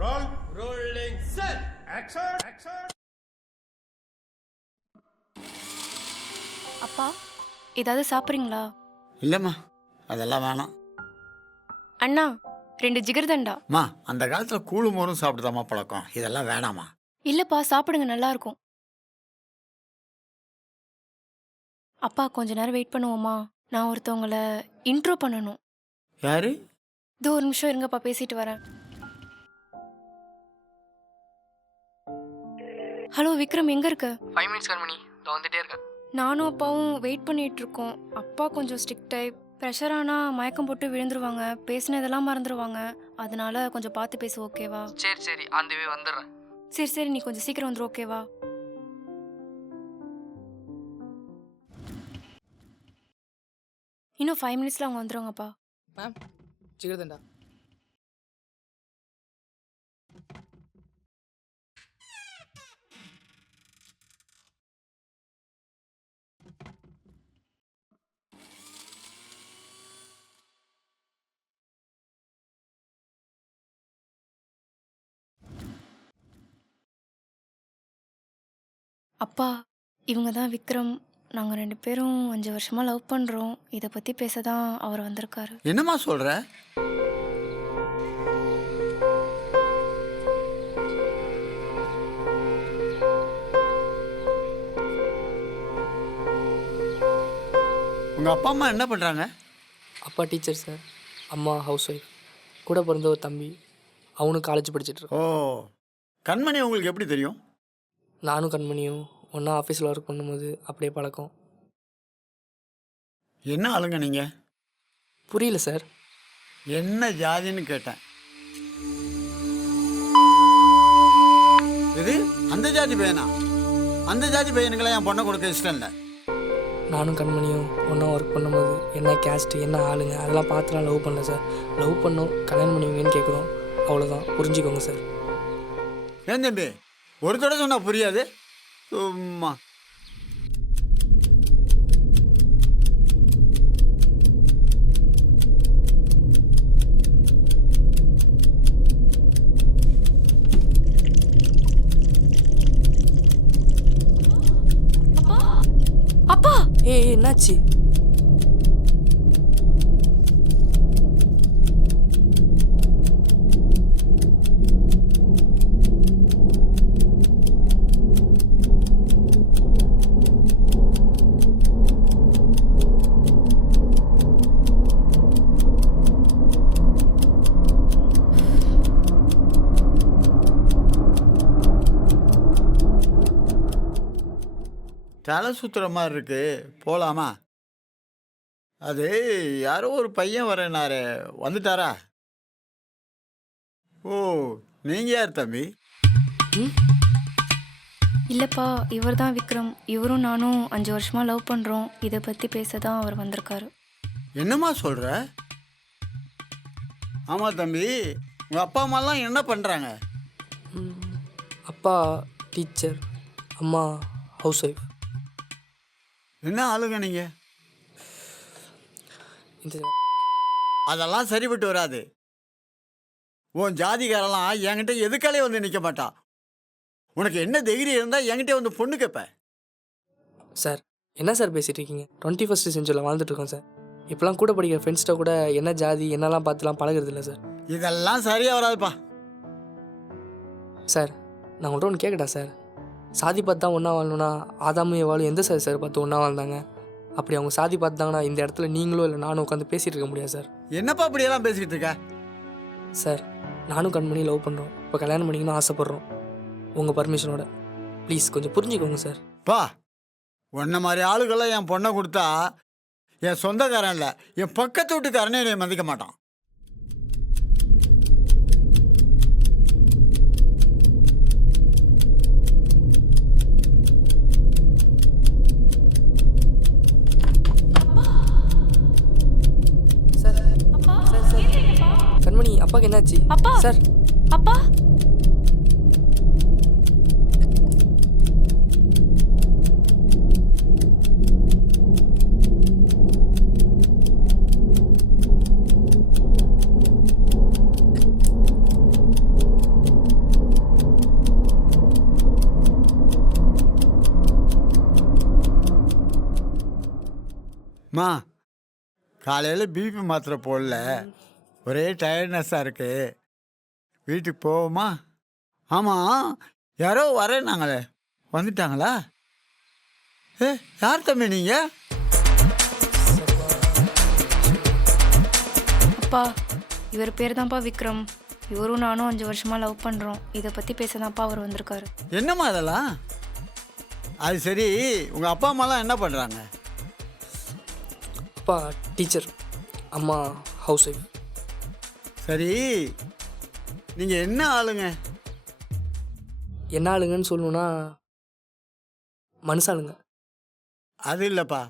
Roll. Rolling set. Action. Action. அப்பா ஏதாவது சாப்பிட்றீங்களா? இல்லைம்மா, அதெல்லாம் வேணாம். அண்ணா 2 ஜிகர்தண்டா. அம்மா, அந்த காலத்தில் கூழு மோரும் சாப்பிட்டுதாம்மா பழக்கம். இதெல்லாம் வேணாமா? இல்லப்பா சாப்பிடுங்க, நல்லா இருக்கும். அப்பா கொஞ்ச நேரம் வெயிட் பண்ணுவோமா? நான் ஒருத்தவங்கள இன்ட்ரோ பண்ணணும். யாரு? இதோ ஒரு நிமிஷம் இருங்கப்பா, பேசிட்டு வரேன். ஹலோ விக்ரம், எங்க இருக்க? 5 மினிட்ஸ் கண்மணி, நான் வந்துட்டே இருக்கேன். நானும் அப்பாவும் வெயிட் பண்ணிட்டு இருக்கோம். அப்பா கொஞ்சம் ஸ்ட்ரிக்ட் டைப். ப்ரெஷர் ஆனால் மயக்கம் போட்டு விழுந்துருவாங்க, பேசினதெல்லாம் மறந்துடுவாங்க. அதனால கொஞ்சம் பார்த்து பேசு, ஓகேவா? சரி அந்த வே வந்துடுறேன். சரி நீ கொஞ்சம் சீக்கிரம் வந்துரு, ஓகேவா? இன்னும் 5 மினிட்ஸில் அவங்க வந்துடுவாங்கப்பா. மேம் ஜிகர்தண்டா. அப்பா இவங்க தான் விக்ரம். நாங்கள் 2 பேரும் 5 வருஷமாக லவ் பண்ணுறோம். இதை பற்றி பேச தான் அவர் வந்திருக்காரு. என்னம்மா சொல்கிற? உங்கள் அப்பா அம்மா என்ன பண்ணுறாங்க? அப்பா டீச்சர் சார், அம்மா ஹவுஸ் ஒய்ஃப். கூட பிறந்த ஒரு தம்பி, அவனும் காலேஜ் படிச்சுட்டு ஓ, இருக்கான். கண்மணி உங்களுக்கு எப்படி தெரியும்? நானும் கண்மணியும் ஒன்றா ஆஃபீஸில் ஒர்க் பண்ணும்போது அப்படியே பழக்கம். என்ன ஆளுங்க நீங்கள்? புரியல சார். என்ன ஜாதின்னு கேட்டேன். இது அந்த ஜாதி பையனா? அந்த ஜாதி பையனுக்கெல்லாம் என் பொண்ணை கொடுக்க இஷ்டம் இல்லை. நானும் கண்மணியும் ஒன்றா ஒர்க் பண்ணும்போது என்ன கேஸ்ட்டு, என்ன ஆளுங்க, அதெல்லாம் பார்த்துலாம் லவ் பண்ணல சார். லவ் பண்ணோம், கல்யாணம் பண்ணுவீங்கன்னு கேட்குறோம், அவ்வளோதான். புரிஞ்சுக்கோங்க சார். ஏன் தம்பி, ஒரு தடவை சொன்னால் புரியாது? சும்மா. அப்பா ஏய் என்னாச்சு? தலை சுற்றுற மாதிரி இருக்கு, போகலாமா? அது யாரோ ஒரு பையன் வரேனாரு, வந்துட்டாரா? ஓ, நீங்கள் யார் தம்பி? இல்லைப்பா, இவர் தான் விக்ரம். இவரும் நானும் 5 வருஷமாக லவ் பண்ணுறோம். இதை பற்றி பேச தான் அவர் வந்திருக்காரு. என்னம்மா சொல்கிற? ஆமாம் தம்பி, உங்கள் அப்பா அம்மாலாம் என்ன பண்ணுறாங்க? அப்பா டீச்சர், அம்மா ஹவுஸ் ஒய்ஃப். என்ன ஆளுங்க நீங்கள்? இந்த அதெல்லாம் சரிப்பட்டு வராது. உன் ஜாதிகாரெல்லாம் என்கிட்ட எதுக்காலே வந்து நிற்க மாட்டான். உனக்கு என்ன தைரியம் இருந்தால் என்கிட்ட வந்து பொண்ணு கேட்ப? சார் என்ன சார் பேசிகிட்டு இருக்கீங்க? 21st செஞ்சுரியில் வாழ்ந்துட்டுருக்கோம் sir. இப்போலாம் கூட படிக்கிற ஃப்ரெண்ட்ஸ்கிட்ட கூட என்ன ஜாதி என்னெல்லாம் பார்த்துலாம் பழகிறது இல்லை சார். இதெல்லாம் சரியாக வராதுப்பா. சார் நான் உங்கள்கிட்ட ஒன்று கேட்கட்டா சார்? சாதி பார்த்து தான் ஒன்றா வாழணும்னா ஆதாமும் ஏவாளும் எந்த சார் பார்த்து ஒன்றா வாழ்ந்தாங்க? அப்படி அவங்க சாதி பார்த்தாங்கன்னா இந்த இடத்துல நீங்களும் இல்லை நானும் உட்காந்து பேசிகிட்டு இருக்க முடியாது சார். என்னப்பா அப்படியெல்லாம் பேசிக்கிட்டு இருக்க? சார் நானும் கண்மணி லவ் பண்ணுறோம், இப்போ கல்யாணம் பண்ணிக்கணும்னு ஆசைப்பட்றோம். உங்கள் பர்மிஷனோட ப்ளீஸ் கொஞ்சம் புரிஞ்சுக்கோங்க சார். பா, உன்ன மாதிரி ஆளுக்கெல்லாம் என் பொண்ணை கொடுத்தா என் சொந்தக்காரன் இல்லை, என் பக்கத்து வீட்டுக்காரனே என்னை மதிக்க மாட்டான். கண்மணி அப்பாவுக்கு என்னாச்சு? அப்பா சார் அப்பா மா காலையில் பிபி மாத்திரை போடல, ஒரே டயர்ட்னஸாக இருக்கு, வீட்டுக்கு போவோமா? ஆமாம், யாரோ வரேன்னாங்களே, வந்துட்டாங்களா? யார் தம்பி நீங்கள்? அப்பா இவர் பேர் தான்ப்பா விக்ரம். இவரும் நானும் 5 வருஷமா லவ் பண்ணுறோம். இதை பற்றி பேச தான்ப்பா அவர் வந்திருக்காரு. என்னம்மா அதெல்லாம்? அது சரி, உங்கள் அப்பா அம்மாலாம் என்ன பண்ணுறாங்க? அப்பா டீச்சர், அம்மா ஹவுஸ் ஒய்ஃப். சரி, நீங்கள் என்ன ஆளுங்க? என்ன ஆளுங்கன்னு சொல்லணுன்னா மனுஷாளுங்க. அது இல்லைப்பா,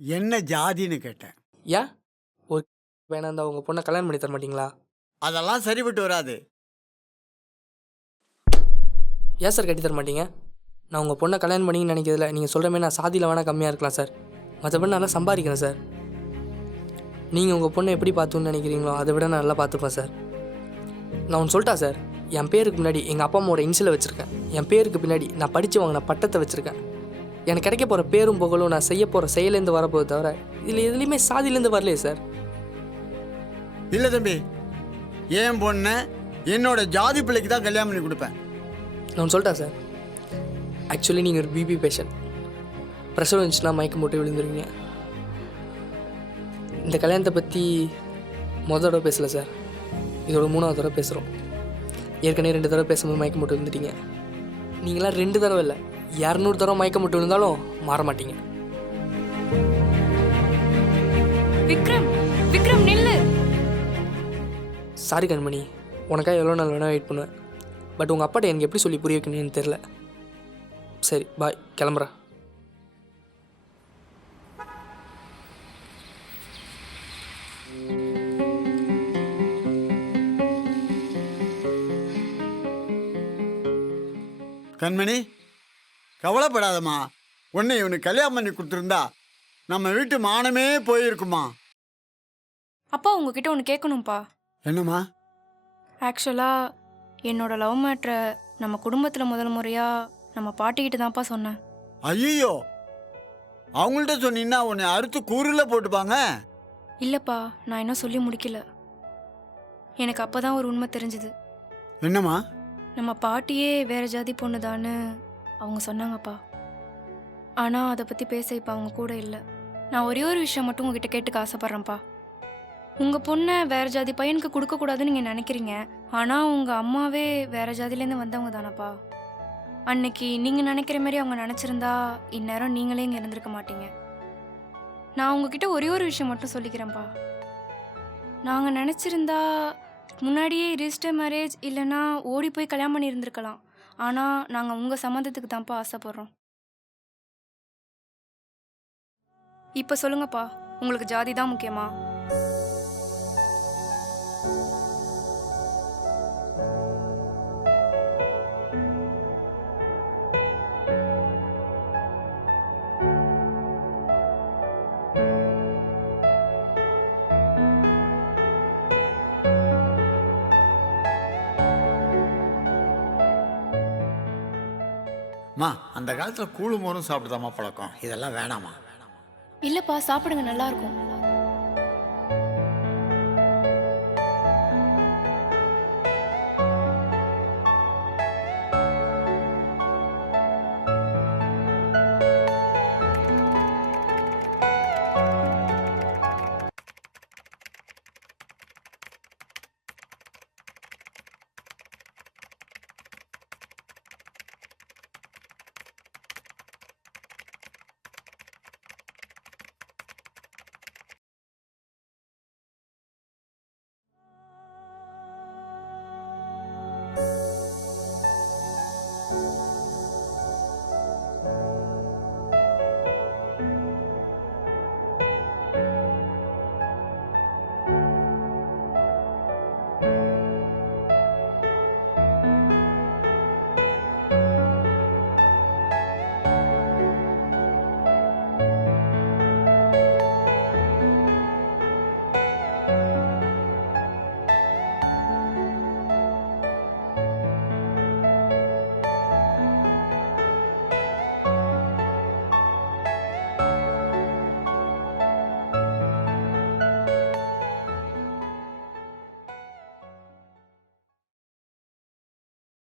என்ன ஜாதின்னு கேட்டேன். ஏன் ஒரு வேணா இருந்தால் உங்கள் பொண்ணை கல்யாணம் பண்ணி தர மாட்டிங்களா? அதெல்லாம் சரிப்பட்டு வராது. ஏன் சார் கட்டி தர மாட்டீங்க? நான் உங்கள் பொண்ணை கல்யாணம் பண்ணிங்கன்னு நினைக்கிறதில்ல. நீங்கள் சொல்கிற மாதிரி நான் சாதியில் வேணால் கம்மியாக இருக்கலாம் சார், மற்றபடி நல்லா சம்பாதிக்கிறேன் சார். நீங்கள் உங்கள் பொண்ணை எப்படி பார்த்துன்னு நினைக்கிறீங்களோ அதை விட நான் நல்லா பார்த்துப்பேன் சார். நான் ஒன்று சொல்லிட்டா சார், என் பேருக்கு முன்னாடி எங்கள் அப்பா அம்மாவோட இன்சிலை வச்சுருக்கேன். என் பேருக்கு பின்னாடி நான் படித்து வாங்கின பட்டத்தை வச்சுருக்கேன். எனக்கு கிடைக்க போகிற பேரும் புகழும் நான் செய்ய போகிற செயலேருந்து வரப்போது தவிர இதில் எதுலேயுமே சாதியிலேருந்து வரலையே சார். இல்லை தம்பி, என் பொண்ணை என்னோட ஜாதி பிள்ளைக்கு தான் கல்யாணம் பண்ணி கொடுப்பேன். நான் சொல்லிட்டா சார், ஆக்சுவலி நீங்கள் ஒரு பிபி பேஷண்ட். ப்ரெஷர் வந்துச்சுன்னா மயக்கம் போட்டு விழுந்துருவீங்க. இந்த கல்யாணத்தை பற்றி மொதல் தடவை பேசலை சார், இதோட 3வது தடவை பேசுகிறோம். ஏற்கனவே 2 தடவை பேசும்போது மயக்கம் போட்டு விழுந்துட்டீங்க. நீங்களாம் 2 தடவை இல்லை 200 தடவை மயக்கம் போட்டு விழுந்தாலும் மாற மாட்டீங்க. விக்ரம் விக்ரம் நில்லு. சாரி கண்மணி, உனக்காக எவ்வளோ நாள் வேணால் வெயிட் பண்ணுவேன். பட் உங்கள் அப்பாட்ட எனக்கு எப்படி சொல்லி புரிய வைக்கணும்னு தெரில. சரி பாய், கிளம்புறேன். கண்மணி, கவலைப்படாதம்மா. உன்னை இவனுக்கு கல்யாணம் பண்ணி கொடுத்துருந்தா நம்ம வீட்டு மானமே போயிருக்குமா. அப்பா உங்ககிட்ட ஒன்று கேட்கணும்ப்பா. என்னம்மா? ஆக்சுவலாக என்னோட லவ் மேட்ரை நம்ம குடும்பத்தில் முதல் முறையாக நம்ம பாட்டிக்கிட்டு தான்ப்பா சொன்னேன். ஐயோ, அவங்கள்ட்ட சொன்னீங்கன்னா உன்னை அறுத்து கூறில் போட்டுப்பாங்க. இல்லைப்பா, நான் இன்னும் சொல்லி முடிக்கல. எனக்கு அப்போ தான் ஒரு உண்மை தெரிஞ்சுது. என்னம்மா? நம்ம பாட்டியே வேற ஜாதி பொண்ணுதான்னு அவங்க சொன்னாங்கப்பா. ஆனால் அதை பற்றி பேச இப்போ அவங்க கூட இல்லை. நான் ஒரே ஒரு விஷயம் மட்டும் உங்ககிட்ட கேட்டுக்க ஆசைப்பட்றேன்ப்பா. உங்கள் பொண்ணை வேற ஜாதி பையனுக்கு கொடுக்கக்கூடாதுன்னு நீங்கள் நினைக்கிறீங்க. ஆனால் உங்கள் அம்மாவே வேற ஜாதியிலேருந்து வந்தவங்க தானப்பா. அன்னைக்கு நீங்கள் நினைக்கிற மாதிரி அவங்க நினச்சிருந்தா இந்நேரம் நீங்களே இங்கே இருந்திருக்க மாட்டீங்க. நான் உங்ககிட்ட ஒரே ஒரு விஷயம் மட்டும் சொல்லிக்கிறேன்ப்பா. நாங்கள் நினச்சிருந்தா முன்னாடியே ரிஜிஸ்டர் மேரேஜ் இல்லைன்னா ஓடி போய் கல்யாணம் பண்ணி இருந்திருக்கலாம். ஆனால் நாங்கள் உங்கள் சம்மந்தத்துக்கு தான்ப்பா ஆசைப்படுறோம். இப்போ சொல்லுங்கப்பா, உங்களுக்கு ஜாதி தான் முக்கியமா? அம்மா, அந்த காலத்தில் கூழு மோரும் சாப்பிட்டுதாம்மா பழக்கம், இதெல்லாம் வேணாமா? இல்லைப்பா, சாப்பிடுங்க, நல்லா இருக்கும்.